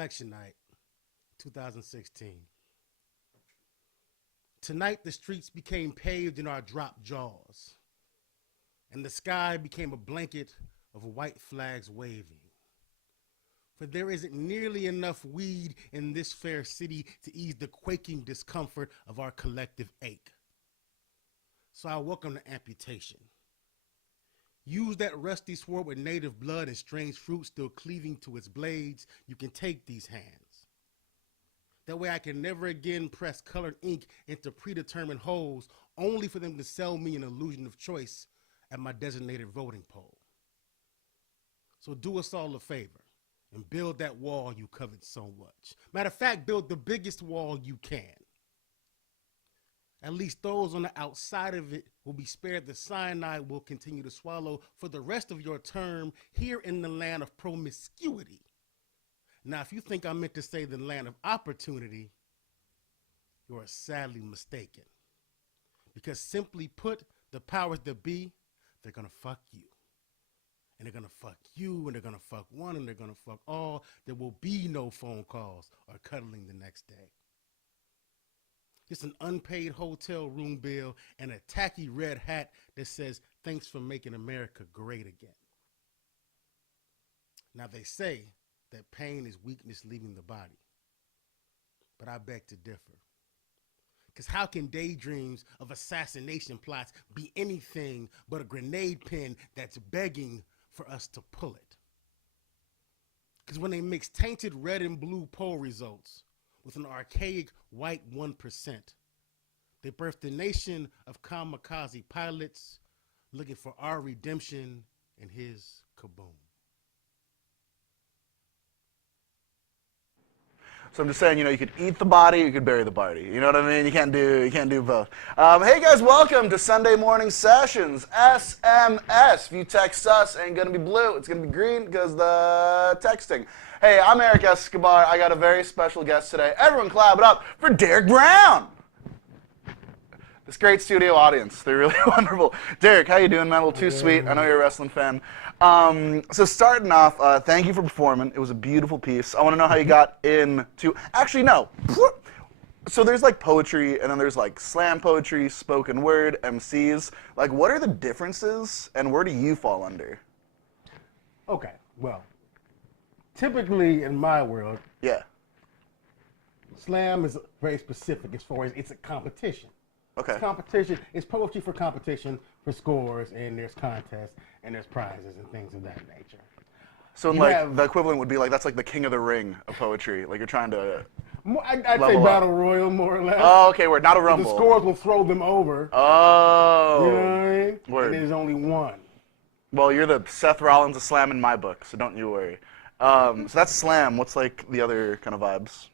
Election night, 2016. Tonight, the streets became paved in our dropped jaws, and the sky became a blanket of white flags waving. For there isn't nearly enough weed in this fair city to ease the quaking discomfort of our collective ache. So I welcome the amputation. Use that rusty sword with native blood and strange fruit still cleaving to its blades. You can take these hands. That way I can never again press colored ink into predetermined holes only for them to sell me an illusion of choice at my designated voting poll. So do us all a favor and build that wall you covet so much. Matter of fact, build the biggest wall you can. At least those on the outside of it will be spared the cyanide we'll continue to swallow for the rest of your term here in the land of promiscuity. Now, if you think I meant to say the land of opportunity, you are sadly mistaken. Because simply put, the powers that be, they're gonna fuck you. And they're gonna fuck you, and they're gonna fuck one, and they're gonna fuck all. There will be no phone calls or cuddling the next day. Just an unpaid hotel room bill and a tacky red hat that says, "Thanks for making America great again." Now they say that pain is weakness leaving the body, but I beg to differ. Because how can daydreams of assassination plots be anything but a grenade pin that's begging for us to pull it? Because when they mix tainted red and blue poll results with an archaic white 1%, they birthed a nation of kamikaze pilots looking for our redemption in his kaboom. So I'm just saying, you could eat the body, you could bury the body. You know what I mean? You can't do both. Hey guys, welcome to Sunday Morning Sessions, SMS. If you text us, it ain't gonna be blue, it's gonna be green because the texting. Hey, I'm Erik Excobar. I got a very special guest today. Everyone clap it up for Derek Brown. This great studio audience, they're really wonderful. Derek, how you doing, man? A little too sweet. I know you're a wrestling fan. So starting off, thank you for performing. It was a beautiful piece. I want to know how you got into, actually no. So there's like poetry, and then there's like slam poetry, spoken word, MCs. Like, what are the differences, and where do you fall under? Okay, well, typically in my world, Yeah. slam is very specific as far as it's a competition. Okay. It's competition. It's poetry for competition, for scores, and there's contests, and there's prizes and things of that nature. So the equivalent would be like, that's like the King of the Ring of poetry. Like you're trying to I'd say battle royal, more or less. Oh, okay, we're not a rumble. The scores will throw them over. Oh. You know what I mean? Word. And there's only one. Well, you're the Seth Rollins of slam in my book, so don't you worry. So that's slam. What's like the other kind of vibes?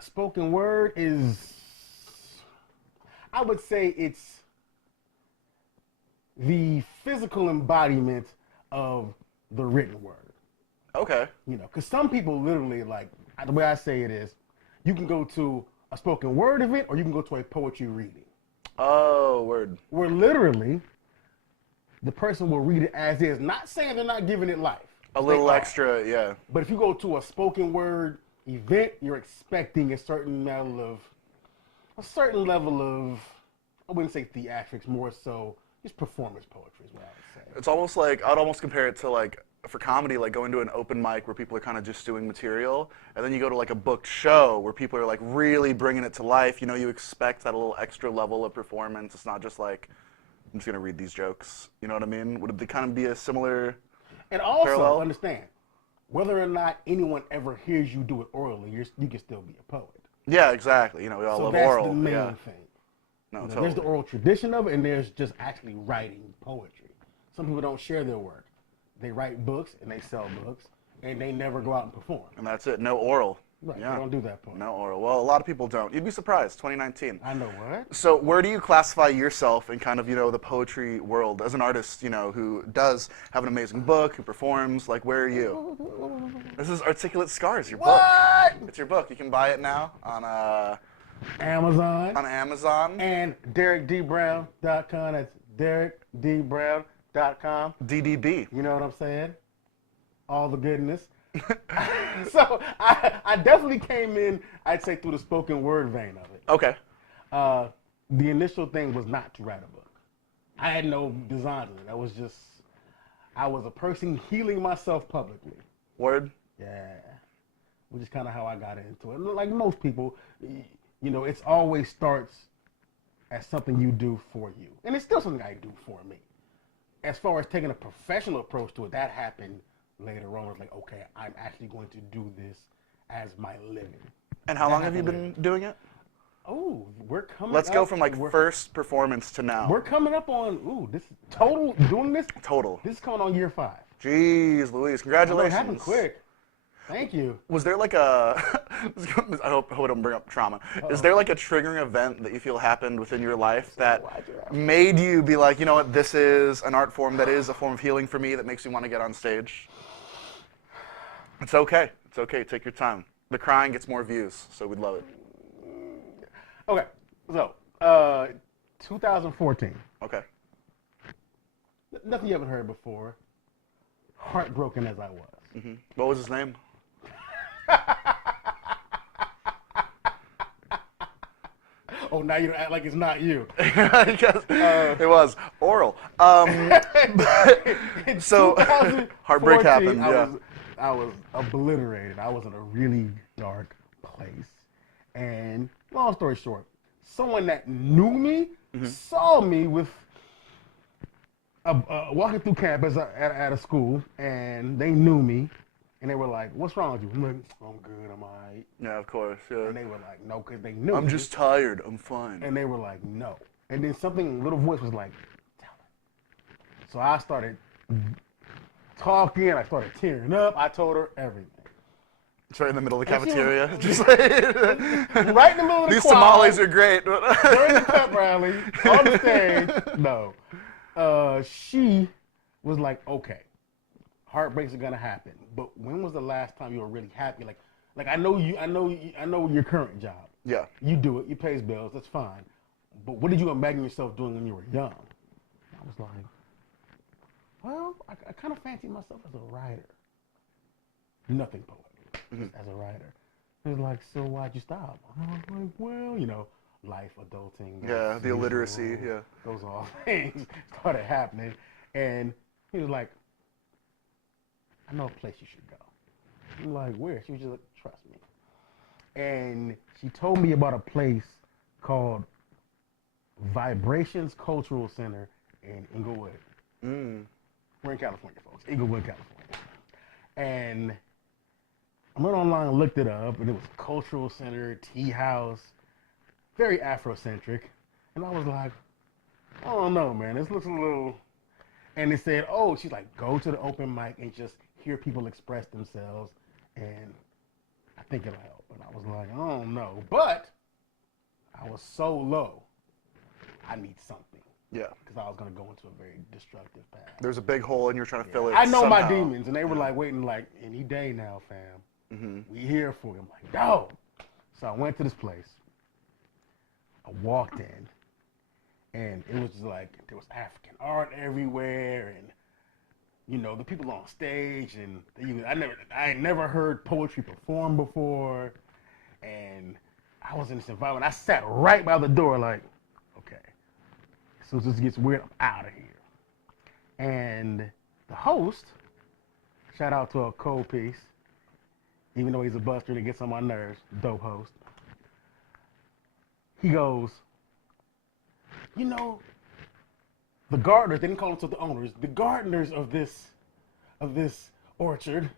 Spoken word is, I would say it's the physical embodiment of the written word. Okay. Because some people literally, like, the way I say it is, you can go to a spoken word event or you can go to a poetry reading. Oh, word. Where literally, the person will read it as is, not saying they're not giving it life. A little extra, yeah. But if you go to a spoken word event, you're expecting a certain level of, I wouldn't say theatrics, more so just performance poetry is what I would say. It's almost like, I'd almost compare it to like, for comedy, like going to an open mic where people are kind of just doing material, and then you go to like a booked show where people are like really bringing it to life. You expect that a little extra level of performance. It's not just like, I'm just gonna read these jokes. You know what I mean? Would it kind of be a similar And also, parallel? Understand, whether or not anyone ever hears you do it orally, you can still be a poet. Yeah, exactly. We all love oral. So that's the main yeah. thing. No, totally. There's the oral tradition of it, and there's just actually writing poetry. Some people don't share their work. They write books, and they sell books, and they never go out and perform. And that's it. No oral. Right, Yeah. they don't do that part. No oral. Well, a lot of people don't. You'd be surprised. 2019. I know what. So where do you classify yourself in kind of, the poetry world as an artist, who does have an amazing book, who performs? Like, where are you? This is Articulate Scars, your book. It's your book. You can buy it now on Amazon. On Amazon. And DerekDBrown.com. That's DerekDBrown.com. DDB. You know what I'm saying? All the goodness. So I definitely came in, I'd say, through the spoken word vein of it. Okay. The initial thing was not to write a book. I had no designs in it. I was a person healing myself publicly. Word. Yeah. Which is kind of how I got into it. Like most people, it's always starts as something you do for you. And it's still something I do for me. As far as taking a professional approach to it, that happened later on. It's like, okay, I'm actually going to do this as my living. And how long have you been doing it? Oh, we're coming Let's up. go from first performance to now. We're coming up on, this total, doing this? Total. This is coming on year 5. Jeez Louise, congratulations. It happened quick. Thank you. Was there like a, I hope I don't bring up trauma. Is there like a triggering event that you feel happened within your life that made you be like, you know what, this is an art form that is a form of healing for me that makes me want to get on stage? It's okay. It's okay. Take your time. The crying gets more views, so we'd love it. Okay, so 2014. Okay. Nothing you haven't heard before. Heartbroken as I was. Mm-hmm. What was his name? Oh, now you don't act like it's not you. It was oral. So heartbreak happened. I was obliterated. I was in a really dark place. And long story short, someone that knew me saw me with walking through campus at a school, and they knew me. And they were like, "What's wrong with you?" I'm like, "I'm good, I'm all right." Yeah, of course. Yeah. And they were like, "No," because they knew I'm me. just tired. I'm fine. And they were like, "No." And then something, little voice was like, "Tell her." So I started talking. I started tearing up. I told her everything. It's right in the middle of the cafeteria. Just like, right in the middle of the these quad, tamales are great. during the pep rally, on the stage. No. She was like, "Okay, heartbreaks are gonna happen, but when was the last time you were really happy? Like I know your current job. Yeah. You do it. You pays bills. That's fine. But what did you imagine yourself doing when you were young?" I was like, "Well, I kind of fancy myself as a writer. Nothing poetic, just as a writer." He was like, "So why'd you stop?" I was like, "Well, life, adulting." Yeah, the illiteracy. Yeah. Those all things started happening, and he was like, "I know a place you should go." I'm like, "Where?" She was just like, "Trust me." And she told me about a place called Vibrations Cultural Center in Inglewood. We're in California, folks. Inglewood, California. And I went online and looked it up, and it was cultural center, tea house, very Afrocentric. And I was like, "I don't know, man. This looks a little..." And they said, "Oh," she's like, "go to the open mic and just hear people express themselves, and I think it'll help." And I was like, "I don't know." But I was so low, I need something. Yeah. Because I was going to go into a very destructive path. There's a big hole and you're trying to fill it I know somehow. my demons, and they were like waiting like, "Any day now, fam. We here for you." I'm like, "No." So I went to this place. I walked in, and it was just like, there was African art everywhere, and the people on stage, and I had never heard poetry performed before, and I was in this environment. I sat right by the door, like, okay, so this gets weird, I'm out of here. And the host, shout out to a cold piece, even though he's a buster and it gets on my nerves, dope host. He goes, the gardeners, they didn't call them the owners, the gardeners of this orchard,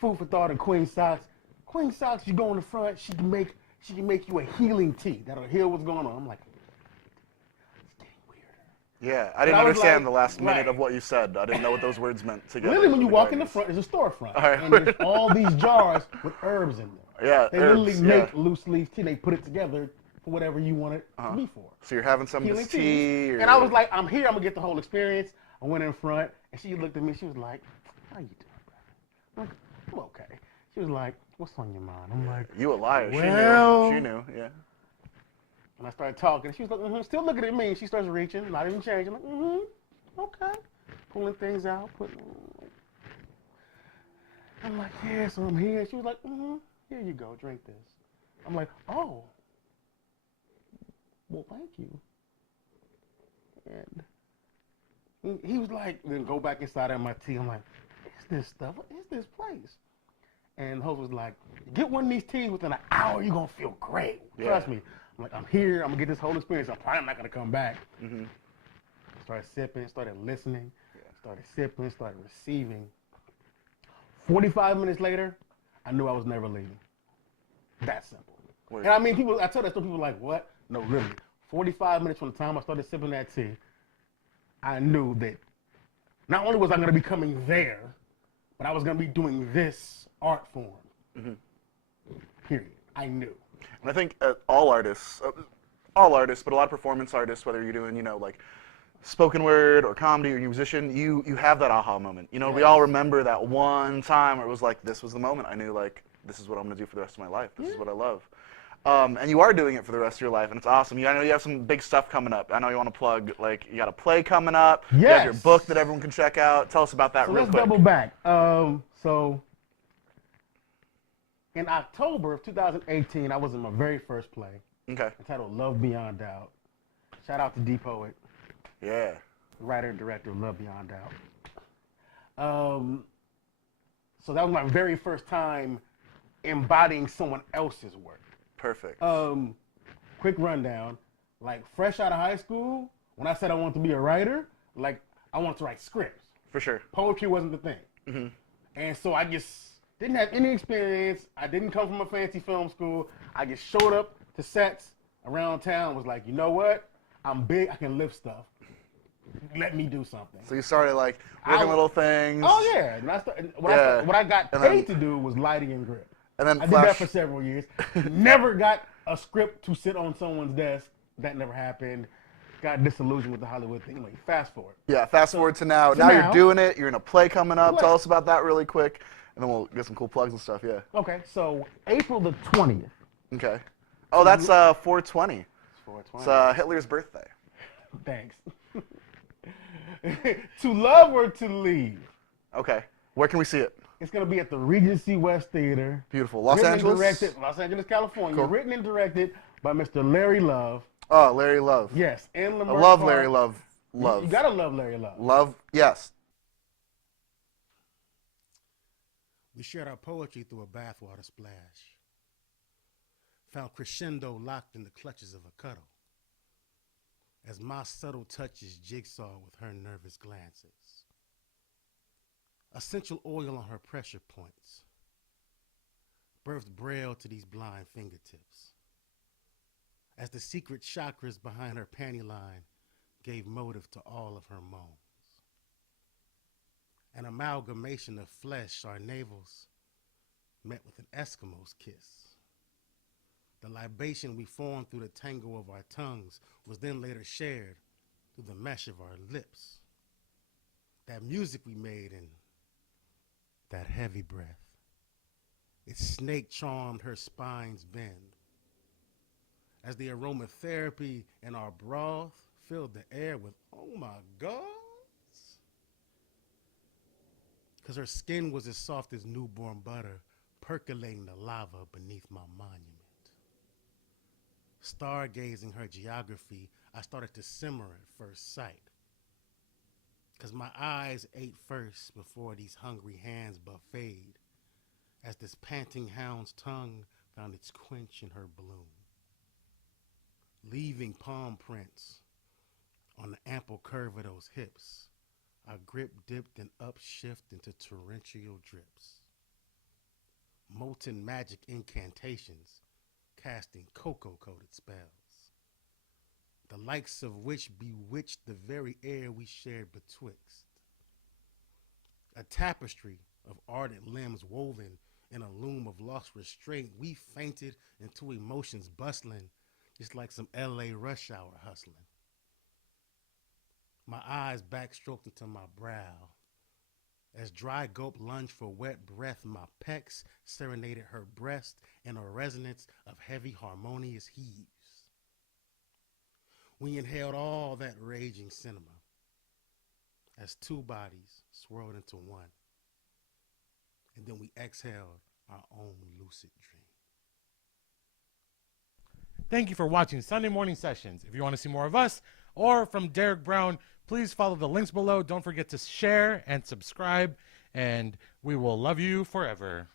food for thought and Queen Socks. Queen Socks, you go in the front, she can make you a healing tea that'll heal what's going on. I'm like, it's getting weirder. Yeah, I didn't understand like, the last minute right. of what you said. I didn't know what those words meant together. Literally, when you walk in the front, there's a storefront, and there's all these jars with herbs in them. Yeah, they literally make loose leaf tea. They put it together for whatever you want it to be for. So you're having some of this tea. And I was like, "I'm here. I'm gonna get the whole experience." I went in front, and she looked at me. She was like, "How you doing, brother?" I'm like, "I'm okay." She was like, "What's on your mind?" I'm like, "You a liar." Well, she knew. Yeah. And I started talking. She was like, still looking at me. She starts reaching, not even changing. I'm like, okay. Pulling things out. I'm like, yeah, so I'm here. She was like, here you go, drink this. I'm like, oh, well, thank you. And he was like, then go back inside of my tea. I'm like, is this stuff? What is this place? And the host was like, get one of these teas within an hour, you're going to feel great. Trust me. I'm like, I'm here. I'm going to get this whole experience. I'm probably not going to come back. Mm-hmm. Started sipping, started listening, started sipping, started receiving. 45 minutes later, I knew I was never leaving. That simple. Word. And I mean, people, I tell that to people like, what? No, literally. 45 minutes from the time I started sipping that tea, I knew that not only was I going to be coming there, but I was going to be doing this art form. Mm-hmm. Period. I knew. And I think all artists, but a lot of performance artists, whether you're doing, like spoken word or comedy or you're a musician, you have that aha moment. Yes. We all remember that one time where it was like, this was the moment. I knew, like, this is what I'm going to do for the rest of my life. This is what I love. And you are doing it for the rest of your life, and it's awesome. I know you have some big stuff coming up. I know you want to plug, like, you got a play coming up. Yes. You have your book that everyone can check out. Tell us about that real quick. Let's double back. So in October of 2018, I was in my very first play. Okay. Entitled Love Beyond Doubt. Shout out to D Poet. Yeah. The writer and director of Love Beyond Doubt. So that was my very first time embodying someone else's work. Perfect. Quick rundown. Like, fresh out of high school, when I said I wanted to be a writer, like, I wanted to write scripts. For sure. Poetry wasn't the thing. Mm-hmm. And so I just didn't have any experience. I didn't come from a fancy film school. I just showed up to sets around town, was like, you know what? I'm big, I can lift stuff. Let me do something. So you started, like, working little things. Oh, yeah. And what I got paid to do was lighting and grip. And then I did that for several years. Never got a script to sit on someone's desk. That never happened. Got disillusioned with the Hollywood thing. Anyway, fast forward. Yeah, fast forward to now. Now you're doing it. You're in a play coming up. Tell us about that really quick, and then we'll get some cool plugs and stuff, yeah. Okay, so April the 20th. Okay. Oh, that's 420. It's 420. It's Hitler's birthday. Thanks. To love or to leave? Okay. Where can we see it? It's going to be at the Regency West Theater. Beautiful. Los Angeles? Los Angeles, California. Cool. Written and directed by Mr. Larry Love. Oh, Larry Love. Yes. And I love Larry Love. You got to love Larry Love. Love, yes. We shared our poetry through a bathwater splash. Found crescendo locked in the clutches of a cuddle. As my subtle touches jigsaw with her nervous glances. Essential oil on her pressure points. Birthed braille to these blind fingertips. As the secret chakras behind her panty line gave motive to all of her moans. An amalgamation of flesh, our navels met with an Eskimo's kiss. The libation we formed through the tangle of our tongues was then later shared through the mesh of our lips. That music we made in that heavy breath. Its snake charmed her spine's bend. As the aromatherapy in our broth filled the air with, oh my God. Because her skin was as soft as newborn butter, percolating the lava beneath my monument. Stargazing her geography, I started to simmer at first sight. Because my eyes ate first before these hungry hands buffeted, as this panting hound's tongue found its quench in her bloom. Leaving palm prints on the ample curve of those hips, our grip dipped and upshift into torrential drips. Molten magic incantations, casting cocoa-coated spells, the likes of which bewitched the very air we shared betwixt. A tapestry of ardent limbs woven in a loom of lost restraint, we fainted into emotions bustling, just like some LA rush hour hustling. My eyes backstroked into my brow. As dry gulp lunged for wet breath, my pecs serenaded her breast in a resonance of heavy harmonious heaves. We inhaled all that raging cinema as two bodies swirled into one. and then we exhaled our own lucid dream. Thank you for watching Sunday Morning Sessions. If you want to see more of us or from Derek Brown, please follow the links below. Don't forget to share and subscribe, and we will love you forever.